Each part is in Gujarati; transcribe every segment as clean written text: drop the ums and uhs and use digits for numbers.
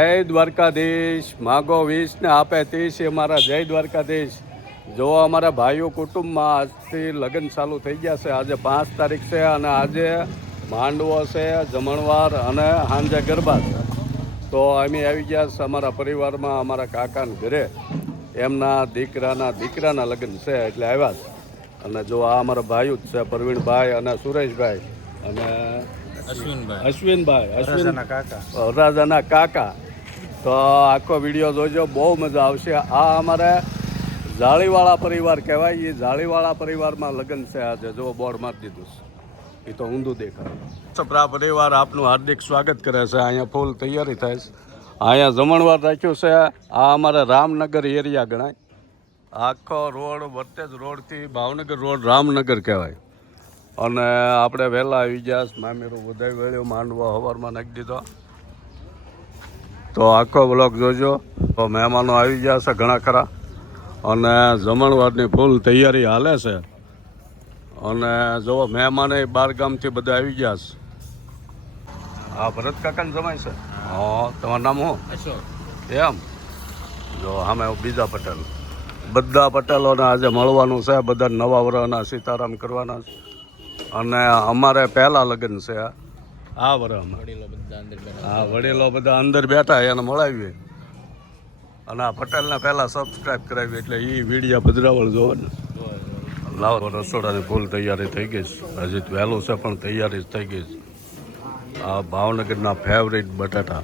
જય દ્વારકાધીશ માગો 20 ને આપે 30 એ મારા જય દ્વારકાધીશ. જો અમારા ભાઈઓ કુટુંબમાં આજથી લગ્ન ચાલુ થઈ ગયા છે. આજે 5 તારીખ છે અને આજે માંડવો છે, જમણવાર અને સાંજે ગરબા છે. તો અમે આવી ગયા છે અમારા પરિવારમાં, અમારા કાકાના ઘરે. એમના દીકરાના લગ્ન છે એટલે આવ્યા છે. અને જો આ અમારા ભાઈઓ જ છે, પ્રવીણભાઈ અને સુરેશભાઈ અને અશ્વિનભાઈ રાજાના કાકા. તો આખો વિડીયો જોજો, બહુ મજા આવશે. આ અમારે જાળીવાળા પરિવાર કહેવાય. એ જાળીવાળા પરિવારમાં લગ્ન છે આજે. જો બોર્ડ મારી દીધું છે, એ તો ઊંધું દેખાય. છપરા પરિવાર આપનું હાર્દિક સ્વાગત કરે છે. અહીંયા ફૂલ તૈયારી થાય છે. અહીંયા જમણવાર રાખ્યું છે. આ અમારે રામનગર એરિયા ગણાય. આખો રોડ વરતેજ રોડથી ભાવનગર રોડ રામનગર કહેવાય. અને આપણે વહેલા આવી ગયા. મામેરું વધાઈ વેળ્યો, માંડવો હવારમાં નાખી દીધો. તો આખો બ્લોગ જોજો. તો મહેમાનો આવી ગયા છે ઘણા ખરા, અને જમણવારની ફૂલ તૈયારી હાલે છે. અને જો મહેમાને 12 ગામથી બધા આવી ગયા છે. હા, ભરત કાકાને જમાય છે. હા, તમારું નામ શું? એમ જો અમે બીજા પટેલ, બધા પટેલોને આજે મળવાનું છે. બધા નવા વર્ષના સીતારામ કરવાના છે. અને અમારે પહેલા લગ્ન છે આ વર્ષમાં. હા, વડીલો બધા અંદર બેઠા, એને મળાવીએ. અને આ પટેલને પહેલાં સબસ્ક્રાઈબ કરાવી એટલે એ વિડીયા ભદ્રાવળ જોવે ને. લાવો, રસોડાની ફૂલ તૈયારી થઈ ગઈ છે. હજી વહેલું છે પણ તૈયારી થઈ ગઈ છે. આ ભાવનગરના ફેવરિટ બટાટા.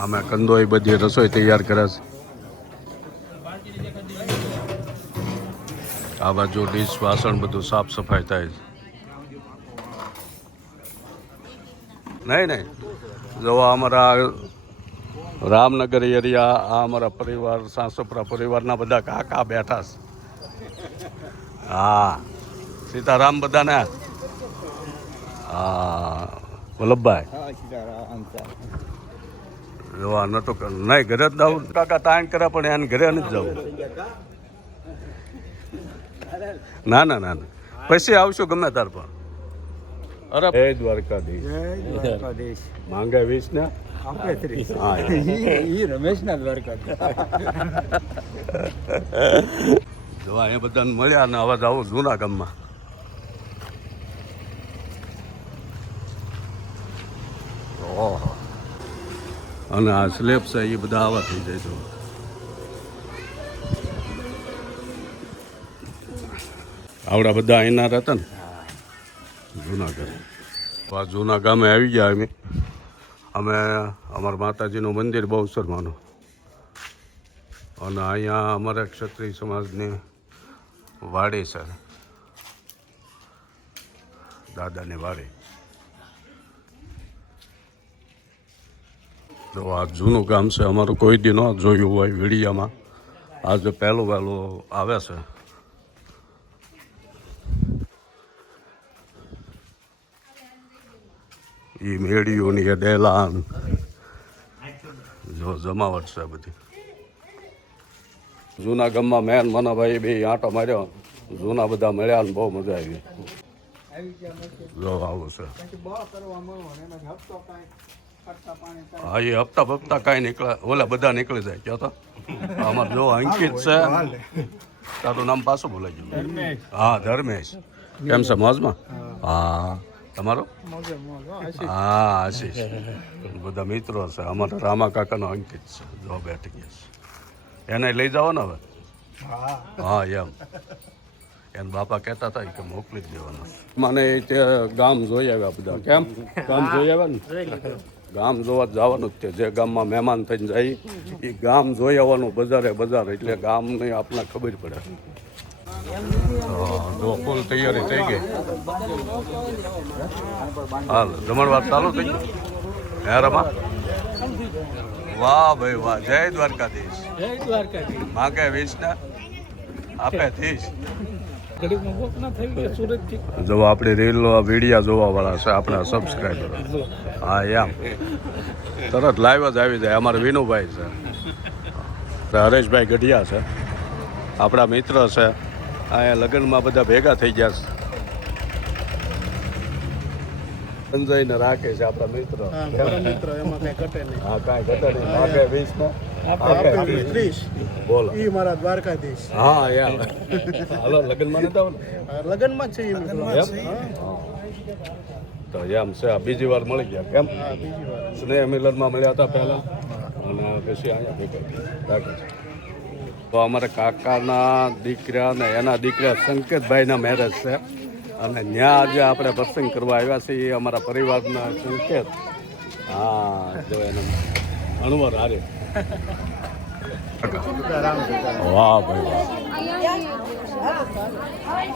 આમે કંદોઈ બધી રસોઈ તૈયાર કરે છે. આ બાજુ ડીશ વાસણ બધું સાફ સફાઈ થાય છે. નહીં જો અમારા રામનગર એરિયા, આ અમારા પરિવાર સાસપરા પરિવારના બધા કાકા બેઠા છે. હા, સીતારામ બધાને. હા, વલ્લભભાઈ જોવા નતો નહીં ઘરે જ જવું. કાકા તાણ કરે પણ એને ઘરે નથી જવું. ના પછી આવશું ગમે તાર પણ. અરે જય દ્વારકાધીશ માંગે 20 ને રમેશ ના દ્વારકાધીશ. જો અહીંયા બધાને મળ્યા ને હવે આવું જૂના ગામમાં. ઓહો, અને આ સ્લેબ છે એ બધા આવા થઈ જાય છે. આવડા બધા અહીંના રહેતા ને જૂના ગામ. આ જૂના ગામે આવી ગયા અમે અમારા માતાજીનું મંદિર બહુ શર્માનું. અને અહીંયા અમારા ક્ષત્રિય સમાજની વાડી છે, દાદાની વાડી. તો આ જૂનું ગામ છે અમારું. કોઈ દી ન જોયું હોય વિડીયામાં. આજે પહેલું વહેલું આવે છે. એ મેળીઓની એ ડેલાન જો જમાવટ છે બધી. જૂના ગામમાં મેન મને ભાઈ બે આંટો માર્યો. જૂના બધા મળ્યા ને બહુ મજા આવી. જો આવું છે. હા, એ હપ્તા ફપ્તા કાંઈ નીકળે, ઓલા બધા નીકળી જાય. ક્યાં તો અમારે જો અંકિત છે. તારું નામ પાછું ભૂલાઈ ગયું. હા, ધર્મેશ. કેમ છે, મોજમાં? હા, તમારો? હા, આશીષ. બધા મિત્રો છે અમારા. રામા કાકાનો અંકિત છે, જો બેઠી ગયા છે. એને લઈ જાઓ ને હવે. હા, એમ એને બાપા કહેતા હતા કે મોકલી જ દેવાના. મને તે ગામ જોઈ આવ્યા બધા. કેમ ગામ જોઈ આવ્યા ને? ગામ જોવા જવાનું જ છે. જે ગામમાં મહેમાન થઈને જાય એ ગામ જોઈ આવવાનું. બજાર એટલે ગામની આપણને ખબર પડે. જો ફૂલ તૈયારી થઈ ગઈ. હાલ જમણવાર ચાલુ થઈ ગયું. હે રમા, વાહ ભાઈ વાહ. જય દ્વારકાધીશ માંગે 20 ને આપે 30. જો આપણી રીલ વિડીયા જોવા વાળા છે આપણા સબસ્ક્રાઈબર. હા, એમ તરત લાઈવ જ આવી જાય. અમારે વિનુભાઈ છે, હરેશભાઈ ગઢિયા છે, આપણા મિત્ર છે. અહીંયા લગ્નમાં બધા ભેગા થઈ ગયા છે. સંજયને રાખે છે આપણા મિત્ર મિત્ર એમાં કઈ ઘટે નહીં. હા કાંઈ ઘટે નહીં ભાગે 20 આપણે 30 બોલો ઈ મારા દ્વારકાધીશ. હા યાર હાલો લગ્નમાં નતા આવો ને? લગ્નમાં જ છે ઈ મિત્રો. એમ? હા. તો એમ છે આ બીજી વાર મળી ગયા કેમ હા, બીજી વાર. સ્નેહ મિલનમાં મળ્યા હતા પહેલા અને પછી અહીંયા ભેગા રાખે છે. તો અમારા કાકાના દીકરા ને એના દીકરા સંકેતભાઈના મેરેજ છે અને ત્યાં આજે આપણે પ્રસંગ કરવા આવ્યા છીએ અમારા પરિવારના સંકેત હા જો એને અણવર હારે વાહ ભાઈ વાહ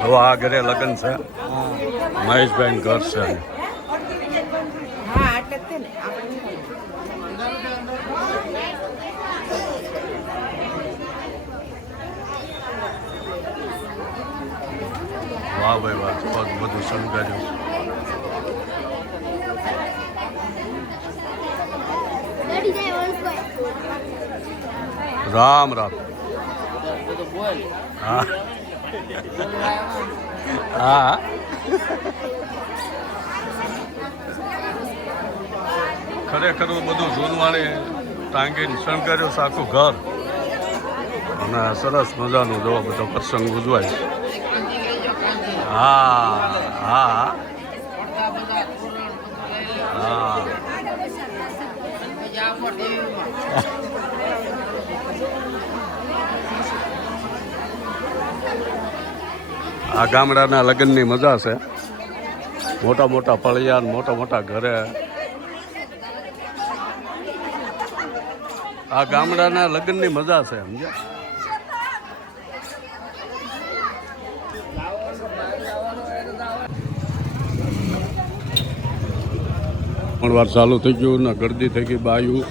તો આ ઘરે લગ્ન છે મહેશભાઈ ઘર છે વાહ ભાઈ વાહ પગ બધું શણગાર્યું રામ રામ હા હા ખરેખર બધું જૂનવાણી ટાંગીને શણગાર્યું છે આખું ઘર અને સરસ મજાનું જો બધો પ્રસંગ ઉજવાય હા હા હા આ ગામડાના લગ્નની મજા છે મોટા મોટા ફળિયા મોટા મોટા ઘરે આ ગામડાના લગ્નની મજા છે સમજ્યા પણ વાર ચાલુ થઈ ગયું ને ગરદી થઈ ગઈ બાયું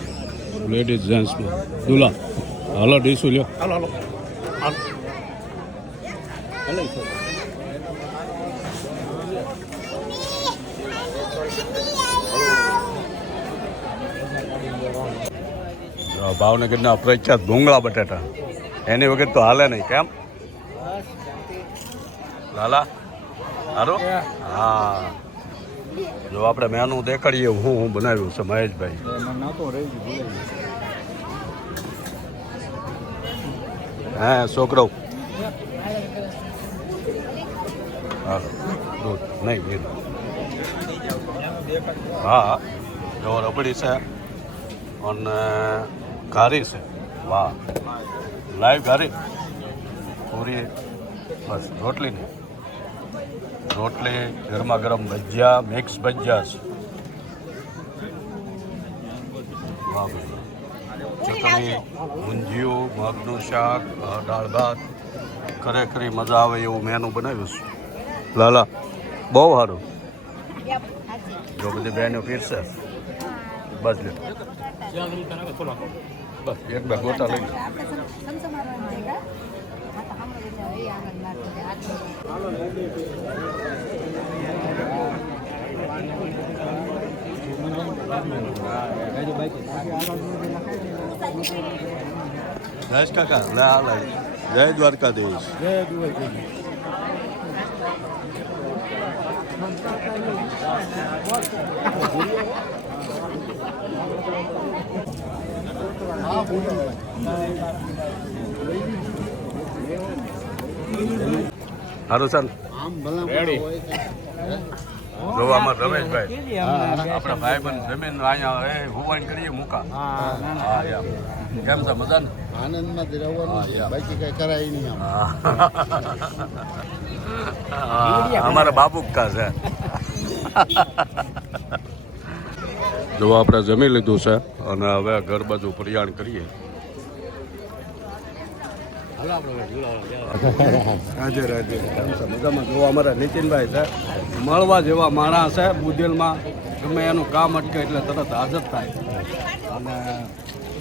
લેડીઝ જેન્ટ્સમાં દુલા હાલો ડીશું લ્યો હાલો હાલો ભાવનગરના પ્રખ્યાત ભૂંગળા બટાટા એની વગર તો હાલે નહીં કેમ લાલા સારું હા જો આપણે મેનુ દેખાડીએ હું બનાવ્યું છે મહેશભાઈ હે છોકરો હા દૂધ નહીં હા જો રબડી છે અને ઘારી છે વાહ લાઈવ ઘારી પૂરી બસ રોટલી નહીં રોટલી ગરમા ગરમ ભજીયા મિક્સ ભજીયા છે વાહ ભાઈ ચટણી ઊંધિયું મગનું શાક દાળ ભાત ખરેખરી મજા આવે એવું મેનુ બનાવ્યું છે લાલા બહુ સારું જો બધી બહેનો પીરશે બસ લે બસ એક બે ગોટા લઈ જયેશ કાકા લે આ લઈ જય દ્વારકાધીશ જય દ્વારકાધીશ. સારું ચાલ જો આમાં રમેશભાઈ આપણા ભાઈબંધ જમીન અહીંયા એ હુવાઈન કરીએ મૂકા હા યાર કેમ છે મજા ને આનંદમાં જ રહેવાનું છે, બાકી કઈ કરાય નહીં આમ. અમારા બાબુકા છે જો આપણે જમી લીધું છે અને હવે ઘર બાજુ પ્રયાણ કરીએ હાજર હાજર મજામાં જો અમારા નીતિનભાઈ છે મળવા જેવા માણસ છે બુધેલમાં ગમે એનું કામ અટકે એટલે તરત હાજર થાય અને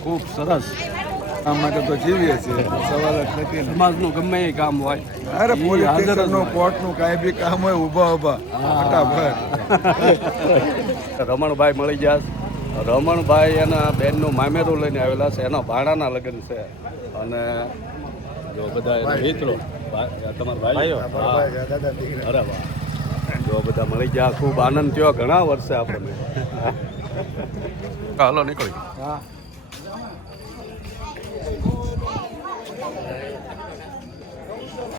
ખૂબ સરસ આ માટે તો જીવીએ છીએ, સવાલ જ નથી. સમાજનું ગમે એ કામ હોય અરે ઈ હાજર જ પોલિટિશિયનનું હોય. કોર્ટનું કાંઈ બી કામ હોય ઊભા ફટાફટ. રમણભાઈ મળી ગયા રમણભાઈ એના બેનનું મામેરું લઈને આવેલા છે એના ભાણાના લગ્ન છે અને જો બધા એના મિત્રો તમારા ભાઈઓ આપણા ભાઈ દાદા દીકરા. અરે વાહ જો જો બધા મળી ગયા, ખૂબ આનંદ થયો, ઘણા વર્ષે આપણને. હાલો નીકળી. હા